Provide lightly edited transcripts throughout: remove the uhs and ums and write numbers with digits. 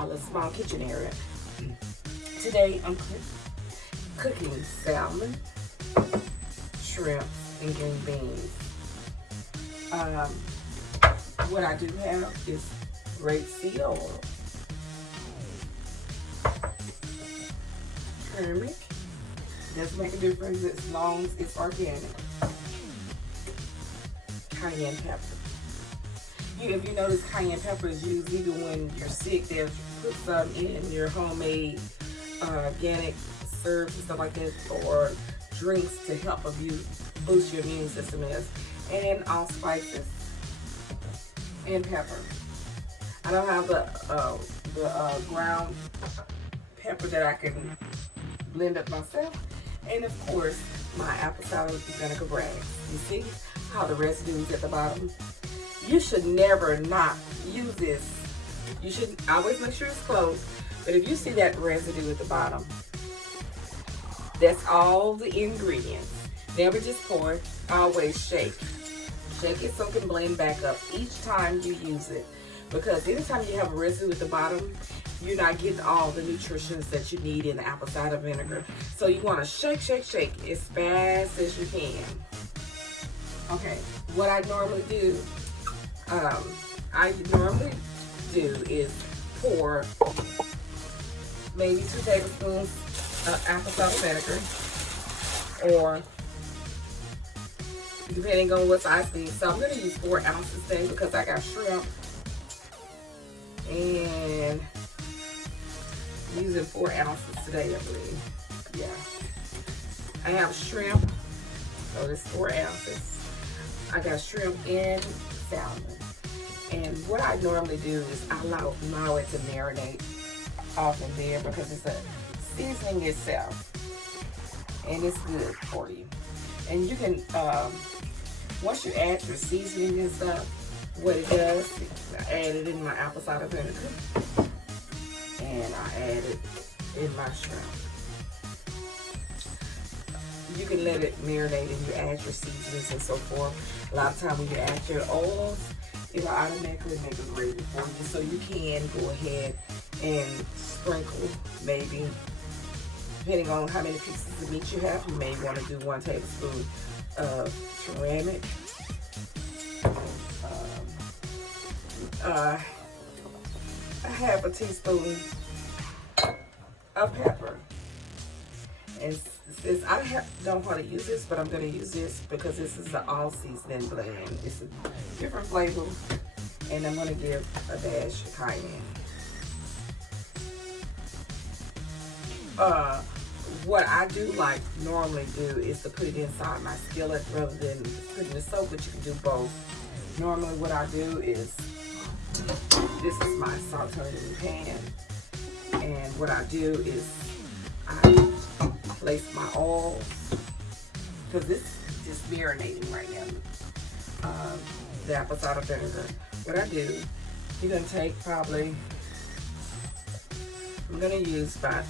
our little small kitchen area. Today I'm cooking salmon, shrimp, and green beans. What I do have is rapeseed oil, turmeric. Doesn't make a difference as long as it's organic. Cayenne pepper. If you notice, cayenne pepper is used even when you're sick. They'll put some in your homemade organic syrups and stuff like that, or drinks to help boost your immune system. And allspices and pepper. I don't have the ground pepper that I can blend up myself. And of course, my apple cider vinegar Bragg. You see how the residue is at the bottom? You should never not use this. You should always make sure it's closed. But if you see that residue at the bottom, that's all the ingredients. Never just pour it, always shake. Shake it so it can blend back up each time you use it. Because anytime you have a residue at the bottom, you're not getting all the nutrients that you need in the apple cider vinegar. So you want to shake, shake, shake as fast as you can. Okay, what I normally do, is pour maybe 2 tablespoons of apple cider vinegar, or depending on what size thing. So I'm going to use 4 ounces today because I got shrimp, and I'm using 4 ounces today, I believe. Yeah, I have shrimp, so it's 4 ounces. I got shrimp and salmon. And what I normally do is I allow it to marinate off in there because it's a seasoning itself, and it's good for you. And you can, once you add your seasoning and stuff, what it does, I add it in my apple cider vinegar, and I add it in my shrimp. You can let it marinate and you add your seasonings and so forth. A lot of times when you add your oils, it will automatically make a gravy for you. So you can go ahead and sprinkle, maybe, depending on how many pieces of meat you have, you may want to do 1 tablespoon of turmeric. I have a teaspoon of pepper. And since I don't want to use this, but I'm going to use this because this is an all-seasoning blend. It's a different flavor, and I'm going to give a dash of cayenne. What I do normally do is to put it inside my skillet rather than put it in the soap, but you can do both. Normally what I do is, this is my sauteing pan, and what I do is I place my oils, because this is just marinating right now, the apple cider vinegar. What I do, you're going to take probably, I'm going to use about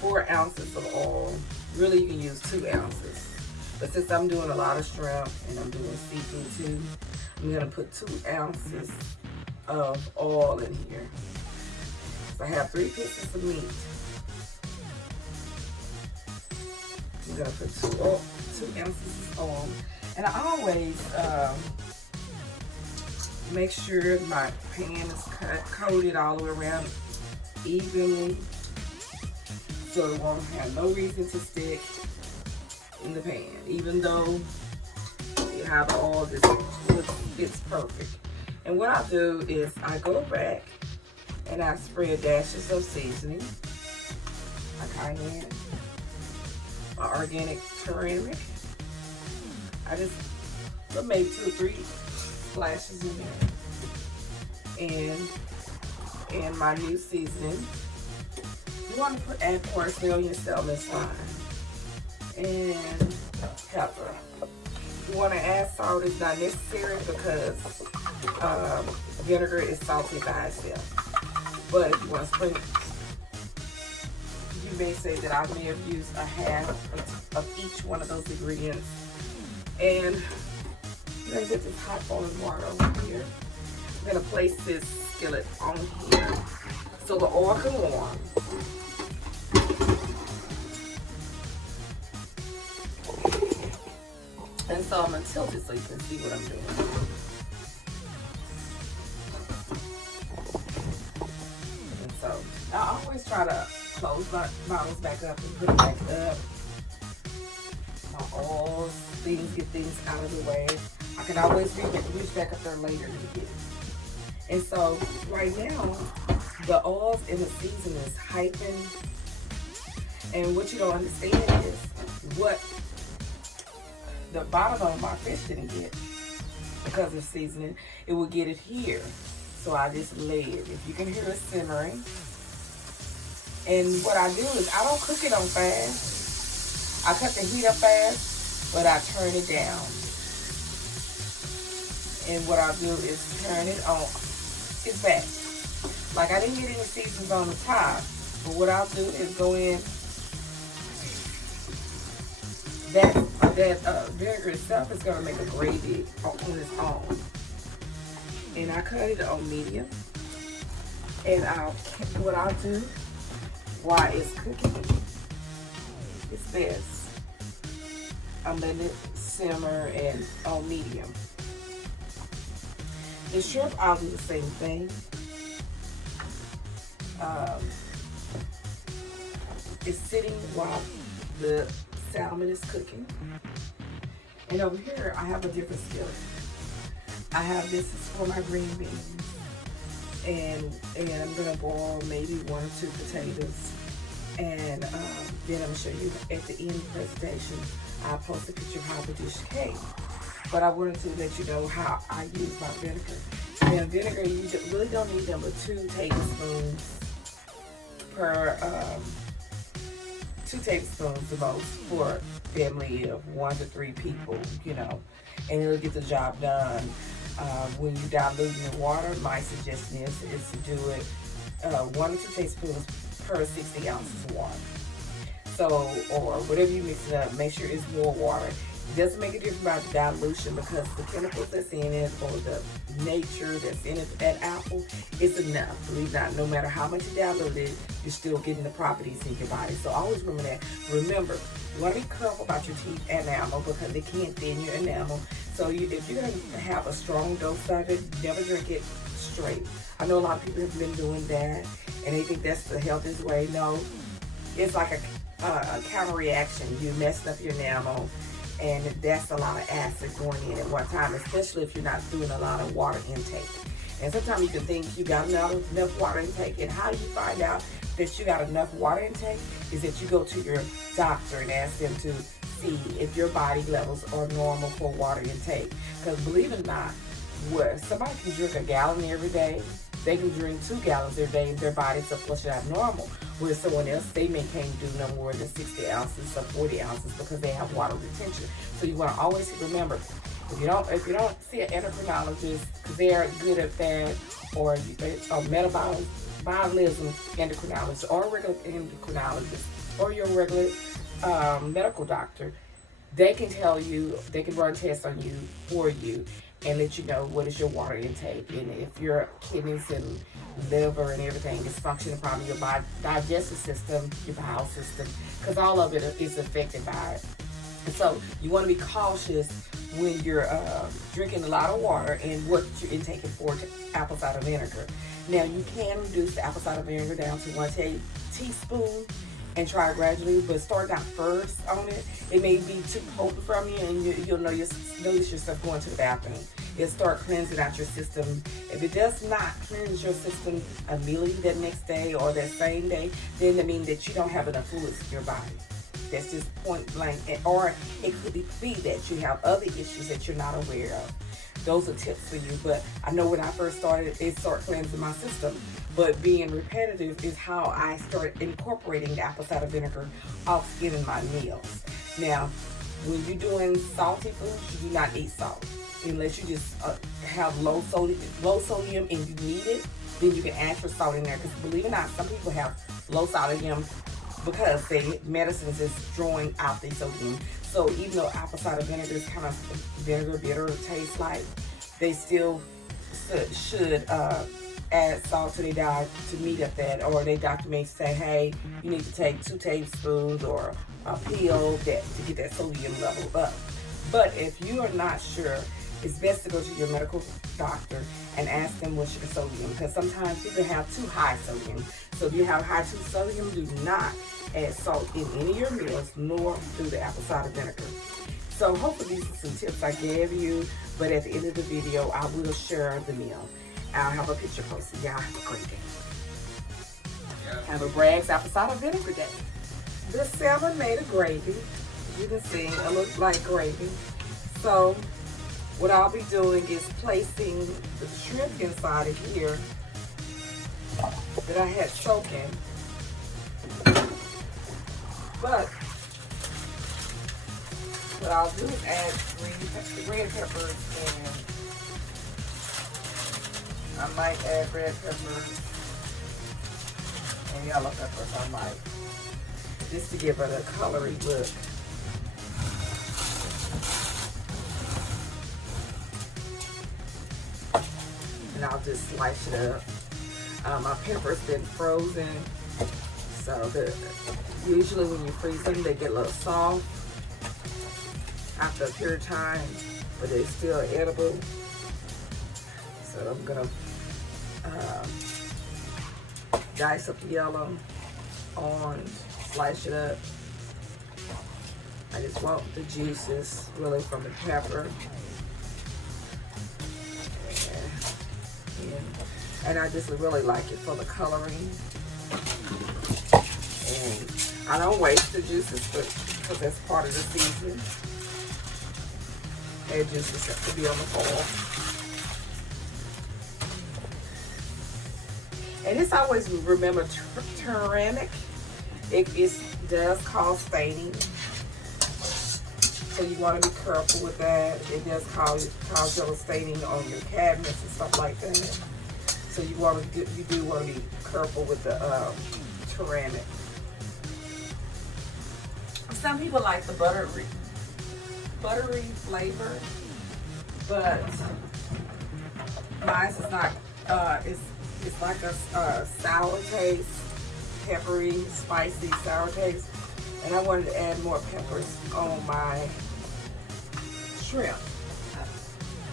4 ounces of oil. Really, you can use 2 ounces. But since I'm doing a lot of shrimp and I'm doing seafood too, I'm going to put 2 ounces of oil in here. So I have 3 pieces of meat. I'm going to put 2 ounces of oil. And I always make sure my pan is coated all the way around evenly, so it won't have no reason to stick in the pan. Even though you have the oil, it's perfect. And what I do is I go back and I spread dashes of seasoning, my cayenne, my organic turmeric. I just put maybe 2 or 3 splashes in there, and my new seasoning. You want to add parsley on yourself, that's fine. And pepper. You want to add salt, it's not necessary because vinegar is salty by itself. But if you want to sprinkle, you may say that I may have used a half of each one of those ingredients. And I'm going to get this hot boiling water over here. I'm going to place this skillet on here so the oil can warm. And so I'm going to tilt it so you can see what I'm doing. And so I always try to close my bottles back up and put it back up. My oils, get things out of the way. I can always reach back up there later to get it. And so right now, the oils and the season is hyping. And what you don't understand is what the bottom of my fish didn't get because of seasoning. It will get it here. So I just lay it. If you can hear it simmering. And what I do is I don't cook it on fast. I cut the heat up fast, but I turn it down. And what I do is turn it on. It's back. Like I didn't get any seasons on the top, but what I'll do is go in. That vinegar itself is going to make a gravy on its own. And I cut it on medium. And what I'll do while it's cooking is this. I'm letting it simmer and on medium. The shrimp, I'll do the same thing. It's sitting while the salmon is cooking. And over here, I have a different skillet. I have this is for my green beans. And I'm gonna boil maybe 1 or 2 potatoes. And then I'm gonna show you at the end of the presentation, I'll post a picture of how to dish cake. But I wanted to let you know how I use my vinegar. Now vinegar, you really don't need them but 2 tablespoons per 2 tablespoons the most for a family of 1 to 3 people, you know, and it'll get the job done. When you dilute your water, my suggestion is to do it 1 or 2 tablespoons per 60 ounces of water. So, or whatever you mix it up, make sure it's more water. It doesn't make a difference about the dilution because the chemicals that's in it or the nature that's in it, that apple, is enough. Believe it or not, no matter how much you dilute it, you're still getting the properties in your body. So always remember that. Remember, you want to be careful about your teeth enamel because they can't thin your enamel. So if you're going to have a strong dose of it, never drink it straight. I know a lot of people have been doing that and they think that's the healthiest way. No, it's like a counter reaction. You messed up your enamel. And that's a lot of acid going in at one time, especially if you're not doing a lot of water intake. And sometimes you can think you got enough water intake. And how you find out that you got enough water intake is that you go to your doctor and ask them to see if your body levels are normal for water intake. Because believe it or not, where somebody can drink a gallon every day, they can drink 2 gallons every day, their body's a flush abnormal. Where someone else, they can't do no more than 60 ounces or 40 ounces because they have water retention. So you want to always remember, if you don't see an endocrinologist, because they are good at that, or a metabolism endocrinologist, or a regular endocrinologist, or your regular medical doctor, they can tell you, they can run tests on you for you and let you know what is your water intake and if your kidneys and liver and everything is functioning properly, your body, digestive system, your bowel system, because all of it is affected by it. And so you want to be cautious when you're drinking a lot of water and what you're intaking for apple cider vinegar. Now you can reduce the apple cider vinegar down to 1 teaspoon and try gradually, but start out first on it. It may be too potent from you, and you'll notice yourself going to the bathroom. It'll start cleansing out your system. If it does not cleanse your system immediately that next day or that same day, then that means that you don't have enough fluids in your body. That's just point blank. Or it could be that you have other issues that you're not aware of. Those are tips for you. But I know when I first started, it started cleansing my system. But being repetitive is how I started incorporating the apple cider vinegar off skin in my meals. Now, when you're doing salty foods, you do not eat salt. Unless you just have low sodium and you need it, then you can add your salt in there. Because believe it or not, some people have low sodium because their medicines is drawing out the sodium. So even though apple cider vinegar is kind of bitter taste like, they still should add salt to their diet to meet at that, or their doctor may say, hey, you need to take 2 tablespoons or a pill that to get that sodium level up. But if you are not sure, it's best to go to your medical doctor and ask them what's your sodium, because sometimes people have too high sodium. So if you have high sodium, do not add salt in any of your meals, nor through the apple cider vinegar. So hopefully these are some tips I gave you, but at the end of the video, I will share the meal. I'll have a picture posted. Y'all have a great day. Have a Bragg's apple cider vinegar day. This salmon made of gravy. You can see it looks like gravy. So what I'll be doing is placing the shrimp inside of here that I had soaking. But what I'll do is add red peppers, and I might add red peppers and yellow peppers. I might, just to give it a colory look. And I'll just slice it up. My pepper's been frozen, so usually when you freeze them, they get a little soft after a period of time, but they're still edible. So I'm gonna dice up the yellow, orange, slice it up. I just want the juices really from the pepper. And I just really like it for the coloring. And I don't waste the juices because that's part of the seasoning. And juices have to be on the foil. And it's always, remember, turmeric, it does cause staining. So you want to be careful with that. It does cause yellow staining on your cabinets and stuff like that. So you do want to be careful with the turmeric. Some people like the buttery flavor, but mine is not. It's like a sour taste, peppery, spicy sour taste, and I wanted to add more peppers on my shrimp.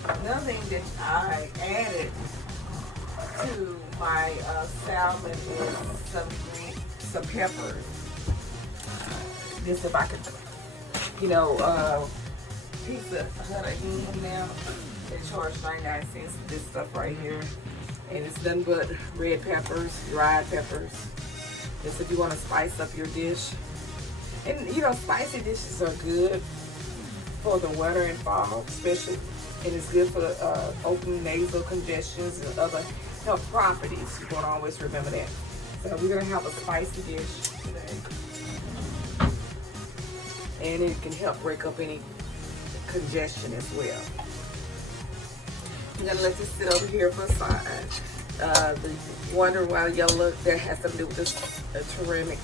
Another thing that I added to my salmon is some peppers. Just if I could, Pizza Hut again now, they charge 99 cents for this stuff right here. And it's nothing but red peppers, dried peppers. Just if you want to spice up your dish. And spicy dishes are good for the winter and fall, especially. And it's good for open nasal congestions and other health properties. You want to always remember that. So we're going to have a spicy dish today. And it can help break up any congestion as well. I'm going to let this sit over here for a side. The wonder why yellow look, that has something to do with this turmeric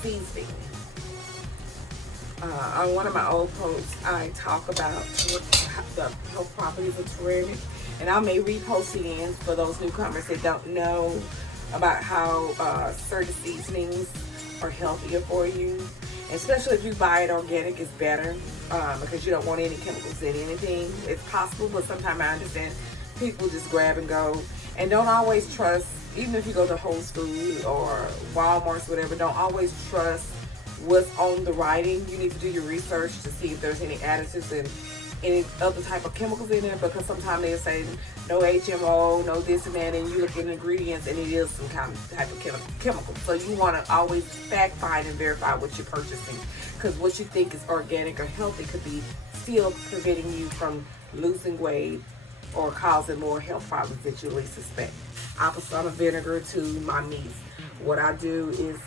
seasoning. On one of my old posts, I talk about the health properties of turmeric, and I may repost again for those newcomers that don't know about how certain seasonings are healthier for you. Especially if you buy it organic, it's better because you don't want any chemicals in anything. It's possible, but sometimes I understand people just grab and go, and don't always trust. Even if you go to Whole Foods or Walmart, whatever, don't always trust what's on the writing. You need to do your research to see if there's any additives and any other type of chemicals in there, because sometimes they say no HMO, no this and that, and you look at the ingredients and it is some kind of type of chemical. So you want to always fact find and verify what you're purchasing, because what you think is organic or healthy could be still preventing you from losing weight or causing more health problems that you least suspect. Apple cider vinegar to my meats. What I do is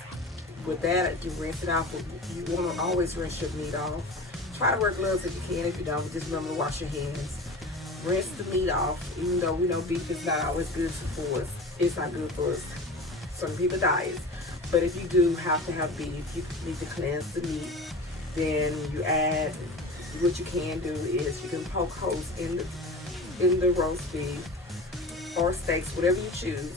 with that, you rinse it off. You want to always rinse your meat off. Try to wear gloves if you can. If you don't, just remember to wash your hands. Rinse the meat off. Even though we know beef is not always good for us, it's not good for us. Some people diets. But if you do have to have beef, you need to cleanse the meat. Then you add, what you can do is you can poke holes in the roast beef or steaks, whatever you choose.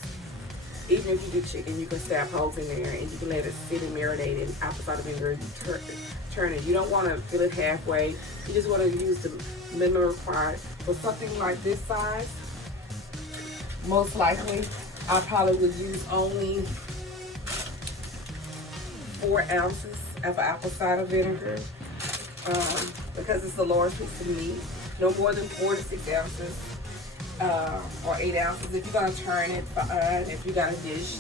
Even if you do chicken, you can stab holes in there and you can let it sit and marinate in apple cider vinegar. You turn it. You don't want to fill it halfway. You just want to use the minimum required. For something like this size, most likely, I probably would use only 4 ounces of apple cider vinegar because it's a large piece of meat. No more than 4 to 6 ounces. Or 8 ounces. If you're gonna turn it, if you got a dish,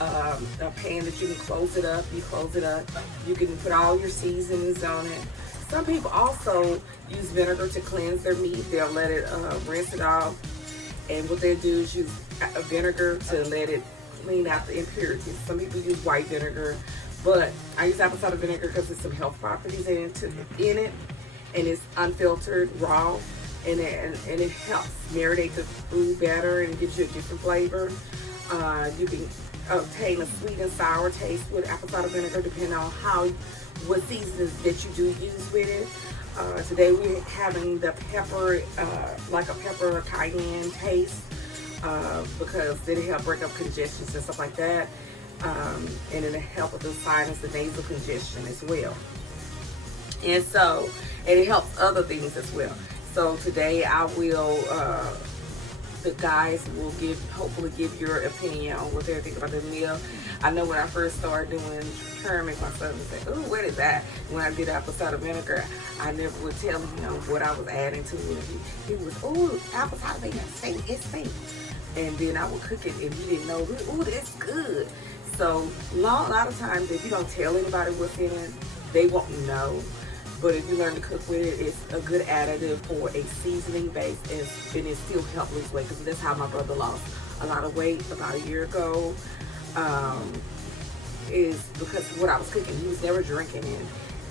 a pan that you can close it up, you close it up. You can put all your seasonings on it. Some people also use vinegar to cleanse their meat. They'll let it rinse it off, and what they do is use vinegar to let it clean out the impurities. Some people use white vinegar, but I use apple cider vinegar because there's some health properties in it, and it's unfiltered, raw. And it helps marinate the food better and gives you a different flavor. You can obtain a sweet and sour taste with apple cider vinegar depending on what seasonings that you do use with it. Today we're having the pepper, like a pepper cayenne taste, because it'll help break up congestions and stuff like that. And it'll help with the sinus and nasal congestion as well. And it helps other things as well. So today I will, the guys will hopefully give your opinion on what they think about the meal. I know when I first started doing turmeric, my son would say, "Ooh, what is that?" When I did apple cider vinegar, I never would tell him what I was adding to it. He was, "Ooh, apple cider vinegar, it's safe." And then I would cook it and he didn't know, "Ooh, that's good." So a lot of times if you don't tell anybody what's in it, they won't know. But if you learn to cook with it, it's a good additive for a seasoning base, and it still helps lose weight. Because that's how my brother lost a lot of weight about a year ago. Is because what I was cooking, he was never drinking it.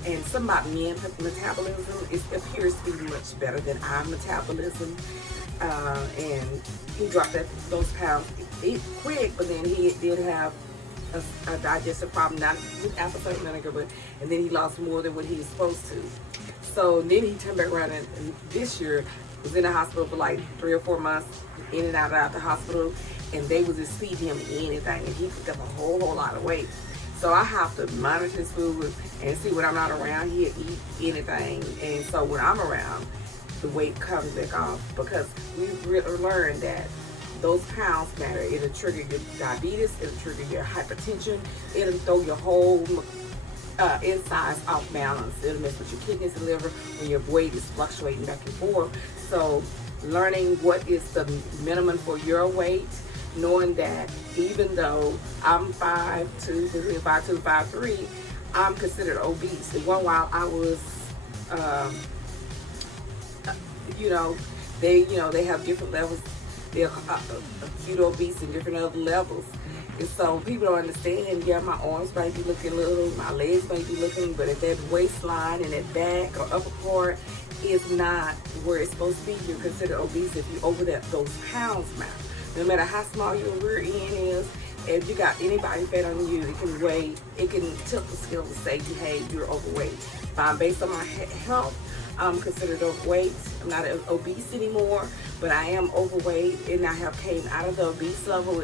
And something about men's metabolism, it appears to be much better than our metabolism. And he dropped those pounds quick, but then he did have a digestive problem, not with apple cider vinegar, and then he lost more than what he was supposed to. So then he turned back around and this year was in the hospital for like 3 or 4 months, in and out of the hospital, and they would just feed him anything, and he picked up a whole lot of weight. So I have to monitor his food and see when I'm not around, he'll eat anything, and so when I'm around, the weight comes back off, because we've learned that those pounds matter. It'll trigger your diabetes, it'll trigger your hypertension, it'll throw your whole insides off balance. It'll mess with your kidneys and liver when your weight is fluctuating back and forth. So learning what is the minimum for your weight, knowing that even though I'm 5'2", between 5'2" and 5'3", I'm considered obese. And one while I was, they have different levels. They're acute obese and different other levels. And so people don't understand, yeah, my arms might be looking little, my legs might be looking, but if that waistline and that back or upper part is not where it's supposed to be, you're considered obese if you over those pounds now. No matter how small your rear end is, if you got anybody fat on you, it can tilt the scale to say, hey, you're overweight. Based on my health, I'm considered overweight. I'm not obese anymore, but I am overweight, and I have came out of the obese level.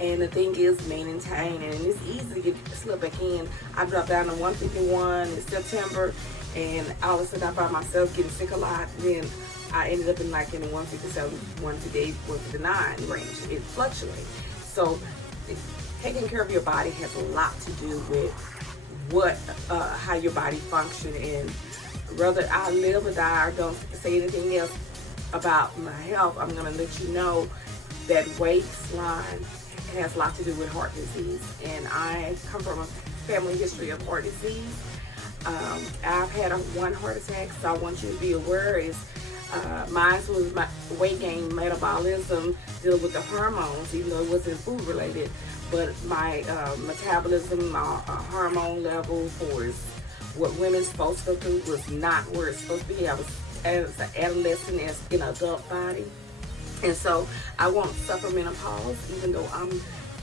And the thing is, maintain, and it's easy to slip back in. I dropped down to 151 in September, and all of a sudden I found myself getting sick a lot. Then I ended up in the 157, 158, 159 range. It fluctuates. So taking care of your body has a lot to do with how your body functions, and whether I live or die or don't say anything else about my health, I'm going to let you know that waistline has a lot to do with heart disease. And I come from a family history of heart disease. I've had one heart attack, so I want you to be aware mine was my weight gain, metabolism, dealing with the hormones, even though it wasn't food related. But my metabolism, my hormone level for what women's supposed to go through was not where it's supposed to be. I was as an adolescent, as in an adult body. And so I won't suffer menopause, even though I'm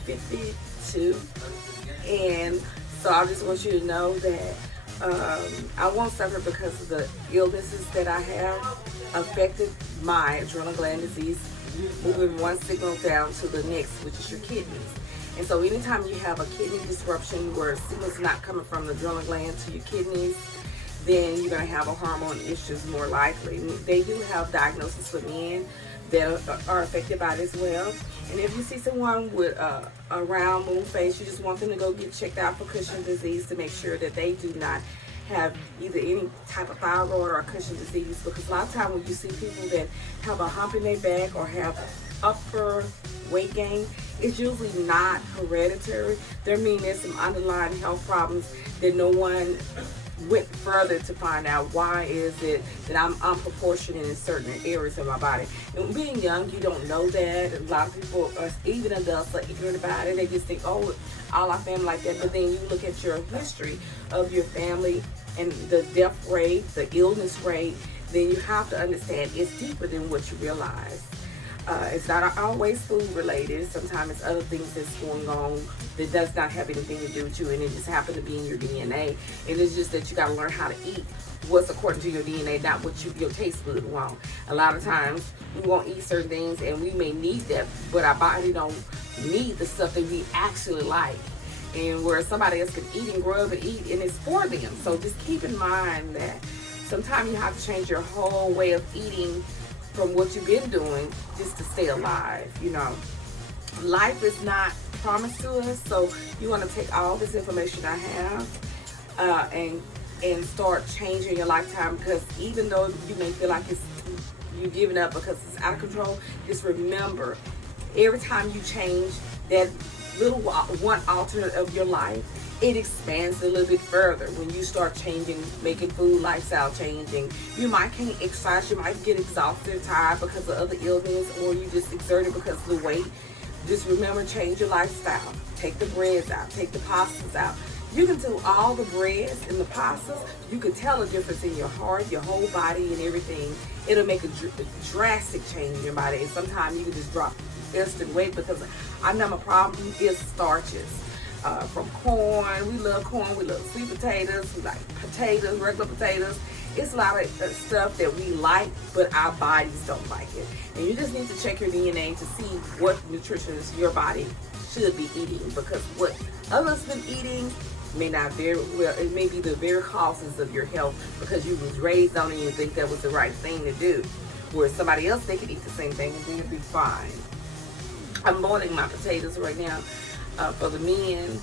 52. And so I just want you to know that I won't suffer because of the illnesses that I have affected my adrenal gland disease, moving one signal down to the next, which is your kidneys. And so anytime you have a kidney disruption where signals not coming from the adrenal gland to your kidneys, then you're going to have a hormone issues more likely. They do have diagnosis for men that are affected by it as well. And if you see someone with a round moon face, you just want them to go get checked out for Cushing's disease to make sure that they do not have either any type of thyroid or Cushing's disease, because a lot of times when you see people that have a hump in their back or have upper weight gain, it's usually not hereditary. There means there's some underlying health problems that no one went further to find out why is it that I'm unproportionate in certain areas of my body. And being young, you don't know that. A lot of people, even adults, are ignorant about it. They just think, oh, all our family like that. But then you look at your history of your family and the death rate, the illness rate, then you have to understand it's deeper than what you realize. It's not always food related. Sometimes it's other things that's going on that does not have anything to do with you, and it just happened to be in your DNA. And it's just that you got to learn how to eat what's according to your DNA, not what your taste bud want. A lot of times we won't eat certain things, and we may need that, but our body don't need the stuff that we actually like. And where somebody else can eat and grub and eat, and it's for them. So just keep in mind that sometimes you have to change your whole way of eating from what you've been doing just to stay alive. You know, life is not promised to us, so you want to take all this information I have and start changing your lifetime, because even though you may feel like you're giving up because it's out of control, just remember, every time you change that little one alternate of your life, it expands a little bit further. When you start changing, making food lifestyle changing, you might can't exercise, you might get exhausted, tired because of other illness, or you just exerted because of the weight. Just remember, change your lifestyle. Take the breads out, take the pastas out. You can do all the breads and the pastas. You can tell a difference in your heart, your whole body, and everything. It'll make a drastic change in your body. And sometimes you can just drop instant weight, because our number problem is starches. From corn, we love corn, we love sweet potatoes, we like potatoes, regular potatoes. It's a lot of stuff that we like, but our bodies don't like it. And you just need to check your DNA to see what nutritions your body should be eating, because what others been eating may not very well, it may be the very causes of your health, because you was raised on it and you think that was the right thing to do. Where somebody else, they could eat the same thing and then it'd be fine. I'm boiling my potatoes right now for the men,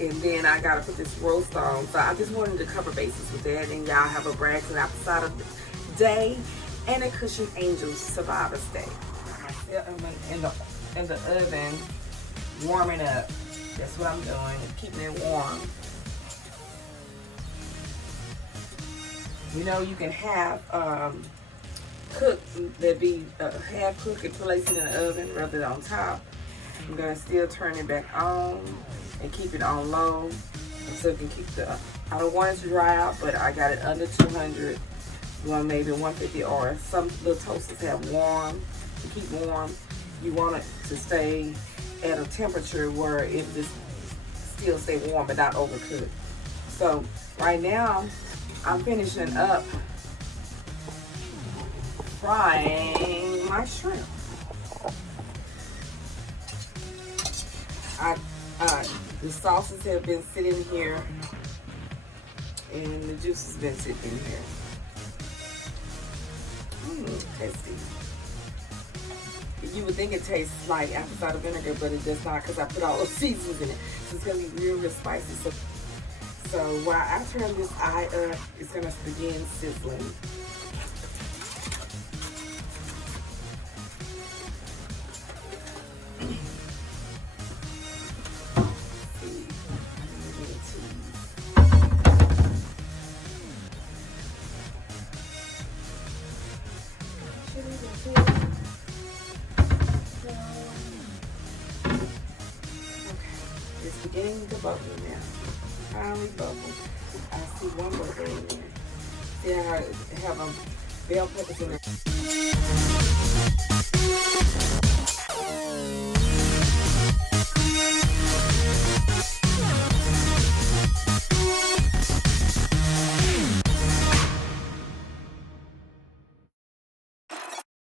and then I gotta put this roast on. So I just wanted to cover bases with that, and y'all have a Bragg and apple cider day and a Cushion Angels Survivors Day. In the oven, warming up. That's what I'm doing, keeping it warm. You know, you can have cooked, that be half cooked and place it in the oven rather than on top. I'm gonna still turn it back on and keep it on low so it can keep I don't want it to dry out, but I got it under 200, maybe 150, or some little toasters have warm, to keep warm. You want it to stay at a temperature where it just still stay warm but not overcooked. So right now I'm finishing up frying my shrimp. The sauces have been sitting here and the juice has been sitting here. Tasty. You would think it tastes like apple cider vinegar, but it does not, because I put all those seasonings in it. So it's going to be real spicy. So while I turn this eye up, it's going to begin sizzling. It's beginning to bubble now. Finally bubble. I see one bubble in there. See how I have bell peppers in there.